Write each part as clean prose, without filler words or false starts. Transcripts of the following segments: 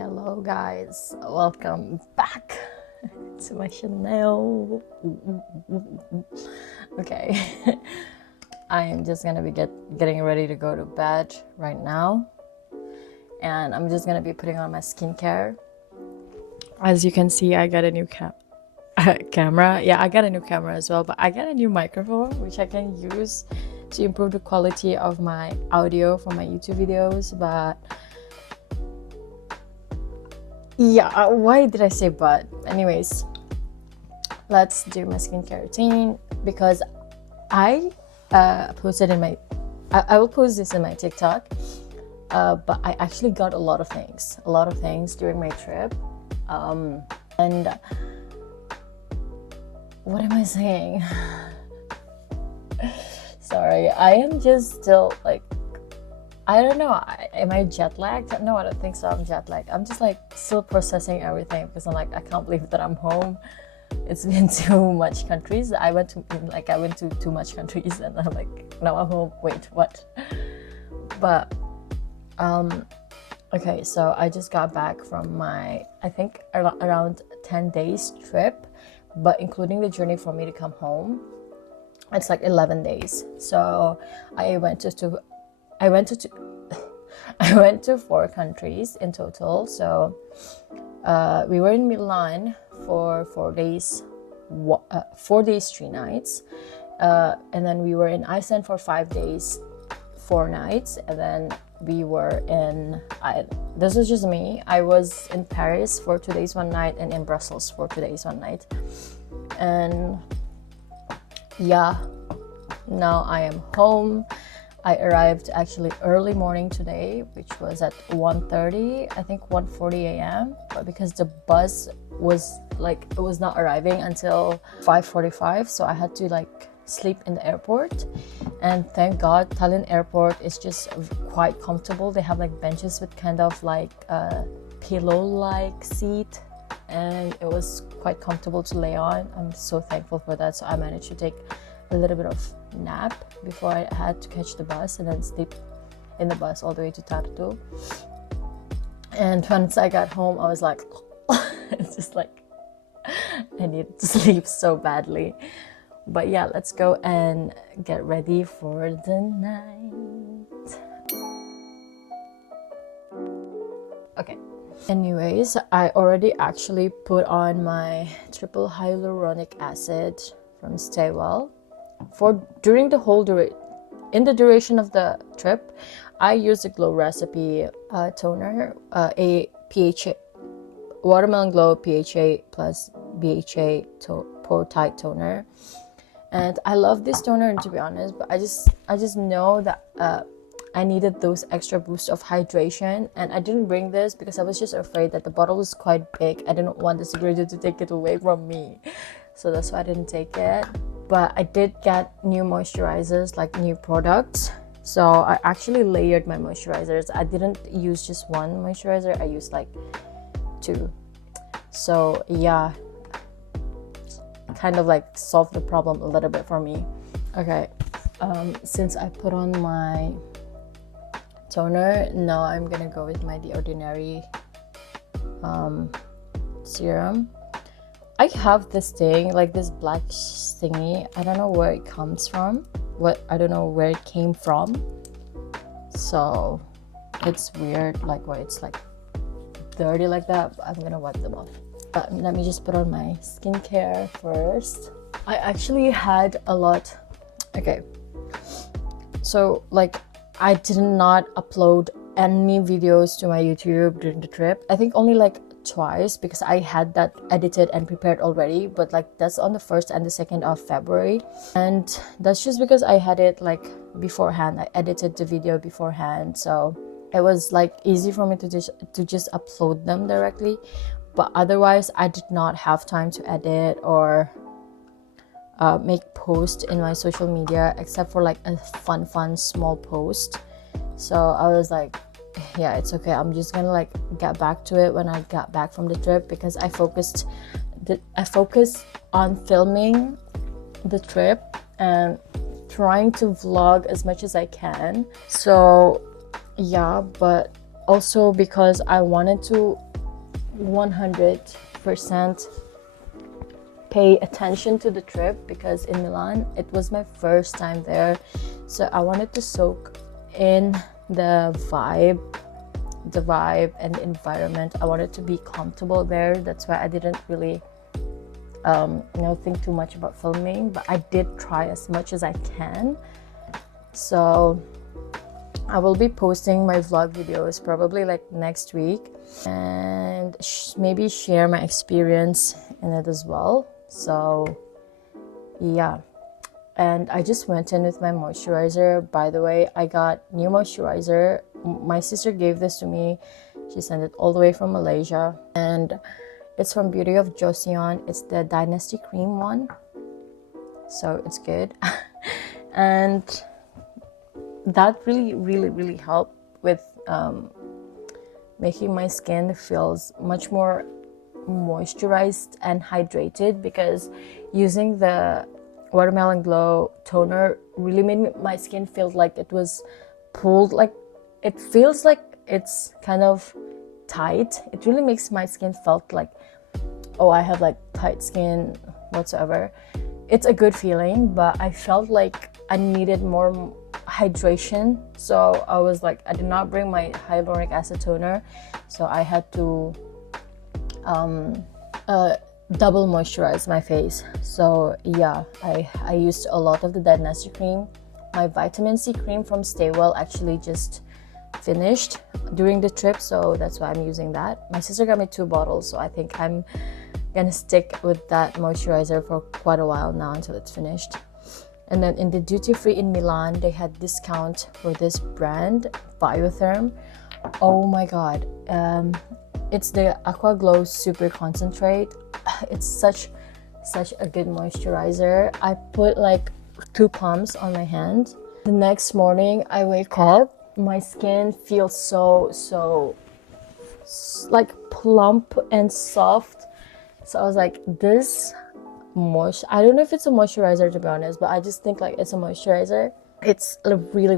Hello guys, welcome back to my channel. Okay, I am just gonna be getting ready to go to bed right now, and I'm just gonna be putting on my skincare. As you can see, I got a new camera. Yeah, I got a new camera as well, but I got a new microphone which I can use to improve the quality of my audio for my YouTube videos. But yeah, why did I say but? Anyways, let's do my skincare routine, because I posted in my I will post this in my TikTok, but I actually got a lot of things during my trip, and what am I saying? Sorry, I am just still like, I don't know, am I jet lagged? No, I don't think so. I'm jet lagged. I'm just like still processing everything, because I'm like, I can't believe that I'm home. It's been too much countries. I went to too much countries, and I'm like, now I'm home. Wait, what? But okay, so I just got back from my, I think around 10 days trip, but including the journey for me to come home, it's like 11 days. So I went to 4 countries in total. So we were in Milan for 4 days, 4 days 3 nights, and then we were in Iceland for 5 days 4 nights, and then we were in this was just me. I was in Paris for 2 days 1 night, and in Brussels for 2 days 1 night. And yeah, now I am home. I arrived actually early morning today, which was at 1:30, I think 1:40 a.m. But because the bus was like, it was not arriving until 5:45, so I had to like sleep in the airport. And thank God, Tallinn airport is just quite comfortable. They have like benches with kind of like a pillow-like seat, and it was quite comfortable to lay on. I'm so thankful for that. So I managed to take a little bit of nap before I had to catch the bus, and then sleep in the bus all the way to Tartu. And once I got home, I was like, it's just like, I needed to sleep so badly. But yeah, let's go and get ready for the night. Okay. Anyways, I already actually put on my triple hyaluronic acid from Stay Well. During the whole duration of the trip, I used the Glow Recipe toner, a PHA Watermelon Glow PHA plus BHA Pore Tight toner, and I love this toner, to be honest. But I just know that I needed those extra boosts of hydration, and I didn't bring this because I was just afraid that the bottle was quite big. I didn't want the security to take it away from me, so that's why I didn't take it. But I did get new moisturizers, like new products. So I actually layered my moisturizers. I didn't use just one moisturizer, I used like 2. So yeah, kind of like solved the problem a little bit for me. Okay, since I put on my toner, now I'm gonna go with my The Ordinary serum. I have this thing, like this black thingy. I don't know where it comes from. I don't know where it came from. So it's weird, like why it's like dirty like that. But I'm gonna wipe them off. But let me just put on my skincare first. I actually had a lot. Okay. So like, I did not upload any videos to my YouTube during the trip. I think only like twice, because I had that edited and prepared already, but like that's on the 1st and the 2nd of February, and that's just because I had it like beforehand. I edited the video beforehand, so it was like easy for me to just upload them directly. But otherwise, I did not have time to edit or make posts in my social media, except for like a fun small post. So I was like, yeah, it's okay, I'm just gonna like get back to it when I got back from the trip, because I focused on filming the trip and trying to vlog as much as I can. So yeah, but also because I wanted to 100% pay attention to the trip, because in Milan it was my first time there, so I wanted to soak in the vibe and the environment. I wanted to be comfortable there. That's why I didn't really think too much about filming, but I did try as much as I can. So I will be posting my vlog videos probably like next week, and maybe share my experience in it as well. So yeah, and I just went in with my moisturizer. By the way, I got new moisturizer. My sister gave this to me. She sent it all the way from Malaysia, and it's from Beauty of Joseon. It's the Dynasty cream one, so it's good. And that really helped with making my skin feels much more moisturized and hydrated, because using the Watermelon Glow toner really made my skin feel like it was pulled, like it feels like it's kind of tight. It really makes my skin felt like, oh, I have like tight skin whatsoever. It's a good feeling, but I felt like I needed more hydration, so I was like, I did not bring my hyaluronic acid toner, so I had to double moisturize my face. So yeah, I used a lot of the Dynasty cream. My vitamin C cream from Staywell actually just finished during the trip, so that's why I'm using that. My sister got me 2 bottles, so I think I'm gonna stick with that moisturizer for quite a while now until it's finished. And then in the duty free in Milan, they had discount for this brand, Biotherm. Oh my god, it's the Aqua Glow Super Concentrate. It's such a good moisturizer. I put like 2 pumps on my hand. The next morning I wake up, my skin feels so like plump and soft. So I was like, this I don't know if it's a moisturizer, to be honest, but I just think like it's a moisturizer. It's a really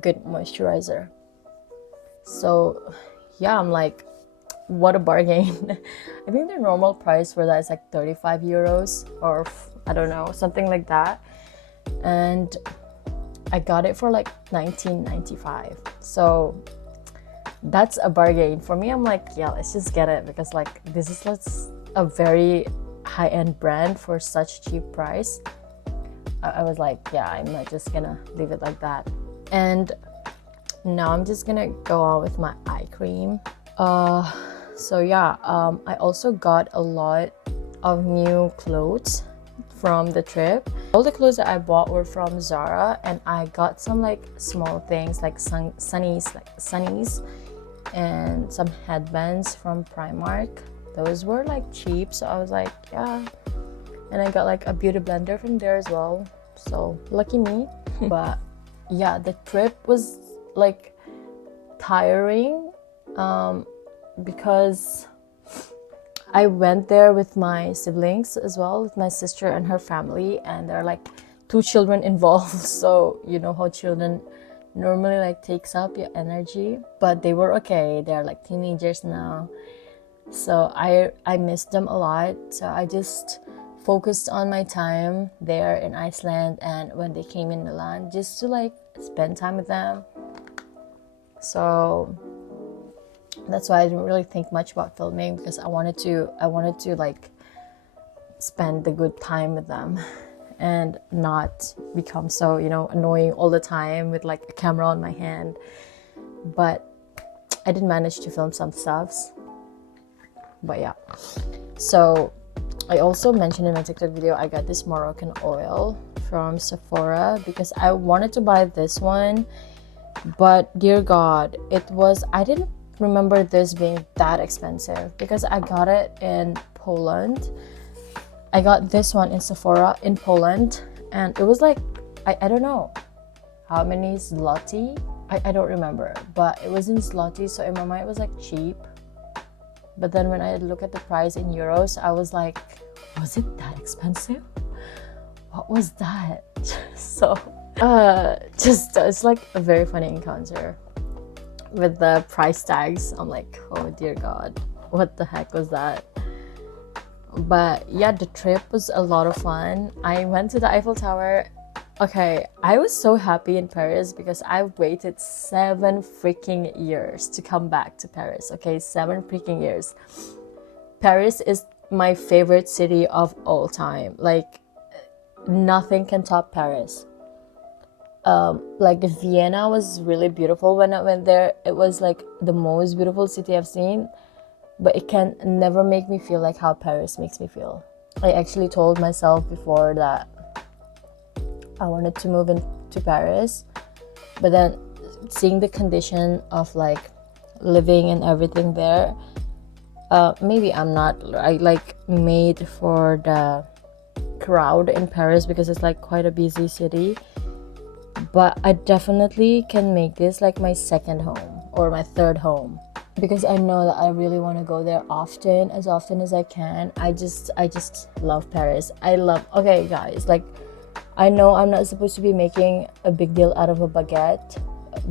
good moisturizer. So yeah, I'm like, what a bargain. I think the normal price for that is like 35 euros, or I don't know, something like that, and I got it for like 19.95. So that's a bargain for me. I'm like, yeah, let's just get it, because like this is a very high-end brand for such cheap price. I was like, yeah, I'm not just gonna leave it like that. And now I'm just gonna go on with my eye cream. So yeah, I also got a lot of new clothes from the trip. All the clothes that I bought were from Zara, and I got some like small things like sunnies and some headbands from Primark. Those were like cheap, so I was like, yeah. And I got like a beauty blender from there as well, so lucky me. But yeah, the trip was like tiring, because I went there with my siblings as well, with my sister and her family, and there are like 2 children involved. So you know how children normally like takes up your energy, but they were okay. They're like teenagers now, so I missed them a lot. So I just focused on my time there in Iceland, and when they came in Milan, just to like spend time with them. So that's why I didn't really think much about filming, because I wanted to like spend the good time with them and not become so, annoying all the time with like a camera on my hand. But I did manage to film some stuffs. But yeah, so I also mentioned in my TikTok video, I got this Moroccan oil from Sephora because I wanted to buy this one, but dear God, I didn't remember this being that expensive because I got it in Poland. I got this one in Sephora in Poland, and it was like, I don't know how many zloty, I don't remember, but it was in zloty, so in my mind it was like cheap. But then when I look at the price in euros, I was like, was it that expensive? What was that? So it's like a very funny encounter with the price tags. I'm like, oh dear God. what the heck was that? But yeah, the trip was a lot of fun. I went to the Eiffel Tower. Okay, I was so happy in Paris because I waited 7 freaking years to come back to Paris. Okay, 7 freaking years. Paris is my favorite city of all time. Like, nothing can top Paris. Like Vienna was really beautiful when I went there. It was like the most beautiful city I've seen. But it can never make me feel like how Paris makes me feel. I actually told myself before that I wanted to move into Paris, but then seeing the condition of like living and everything there, maybe I'm not like made for the crowd in Paris because it's like quite a busy city. But I definitely can make this like my second home or my third home, because I know that I really want to go there often as I can. I just love Paris. Okay guys, like I know I'm not supposed to be making a big deal out of a baguette,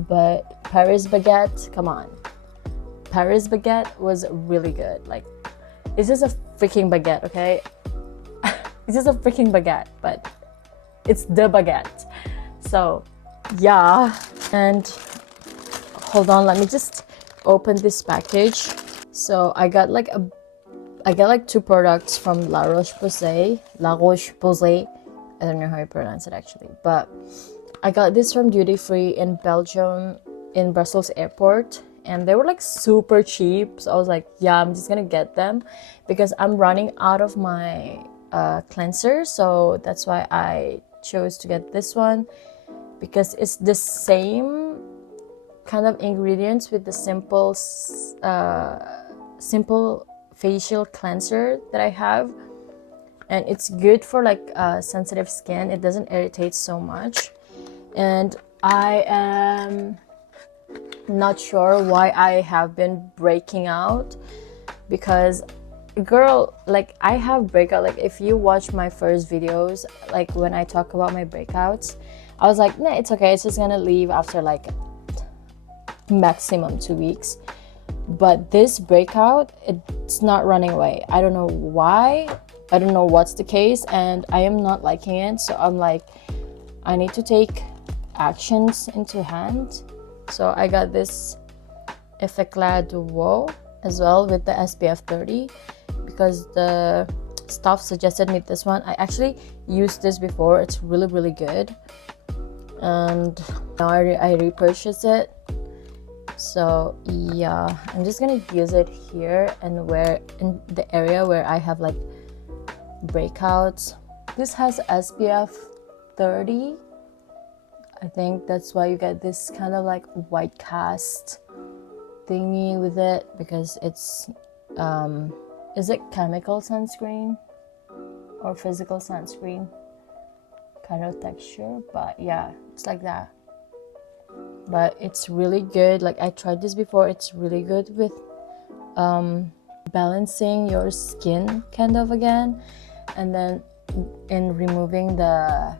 but Paris baguette, come on. Paris baguette was really good. Like, it's just a freaking baguette, okay? It's just a freaking baguette, but it's the baguette. So yeah, and hold on, let me just open this package. So I got like 2 products from La Roche-Posay. I don't know how you pronounce it actually, but I got this from duty free in Belgium, in Brussels airport, and they were like super cheap. So I was like, yeah, I'm just gonna get them because I'm running out of my cleanser. So that's why I chose to get this one, because it's the same kind of ingredients with the simple facial cleanser that I have, and it's good for like sensitive skin. It doesn't irritate so much, and I am not sure why I have been breaking out, because girl, like I have breakout. Like if you watch my first videos, like when I talk about my breakouts, I was like, nah, it's okay, it's just gonna leave after like maximum 2 weeks. But this breakout, it's not running away. I don't know why, I don't know what's the case, and I am not liking it. So I'm like, I need to take actions into hand. So I got this Effaclar Duo as well with the SPF 30, because the staff suggested me this one. I actually used this before. It's really, really good, and now I repurchased it. So yeah, I'm just gonna use it here and where in the area where I have like breakouts. This has SPF 30. I think that's why you get this kind of like white cast thingy with it, because it's is it chemical sunscreen or physical sunscreen kind of texture? But yeah, it's like that. But it's really good. Like I tried this before. It's really good with balancing your skin kind of again, and then in removing the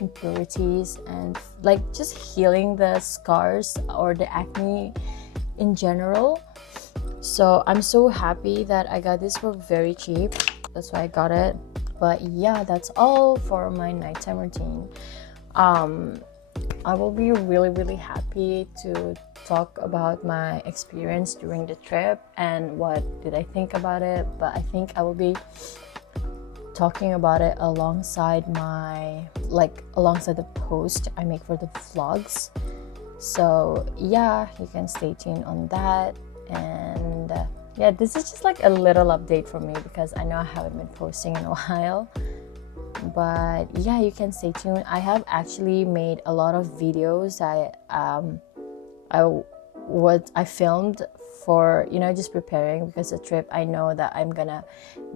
impurities and like just healing the scars or the acne in general. So I'm so happy that I got this for very cheap. That's why I got it. But yeah, that's all for my nighttime routine. I will be really, really happy to talk about my experience during the trip and what did I think about it. But I think I will be talking about it alongside the post I make for the vlogs. So yeah, you can stay tuned on that. And yeah, this is just like a little update for me because I know I haven't been posting in a while. But yeah, you can stay tuned. I have actually made a lot of videos I filmed for, you know, just preparing, because the trip, I know that I'm gonna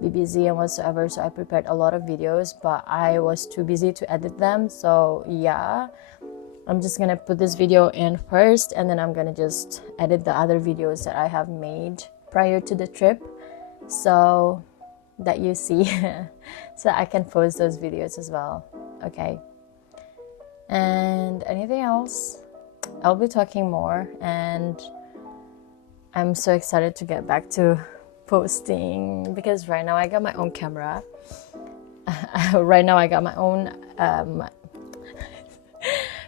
be busy and whatsoever, so I prepared a lot of videos, but I was too busy to edit them. So yeah, I'm just gonna put this video in first, and then I'm gonna just edit the other videos that I have made prior to the trip, so that you see so I can post those videos as well. Okay, and anything else, I'll be talking more, and I'm so excited to get back to posting because right now I got my own camera. Right now I got my own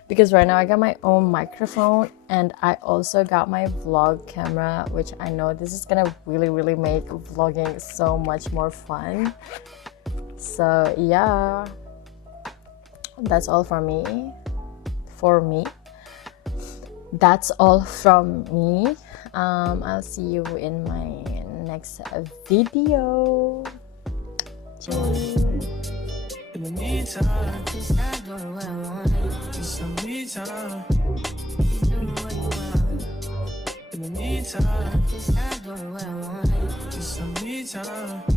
because right now I got my own microphone, and I also got my vlog camera, which I know this is gonna really make vlogging so much more fun. So yeah, that's all for me. That's all from me. I'll see you in my next video. Cheers. In the meantime, just not doing what I want. Just some me time. Doing what you want. In the meantime, just not doing what I want. Just some me time.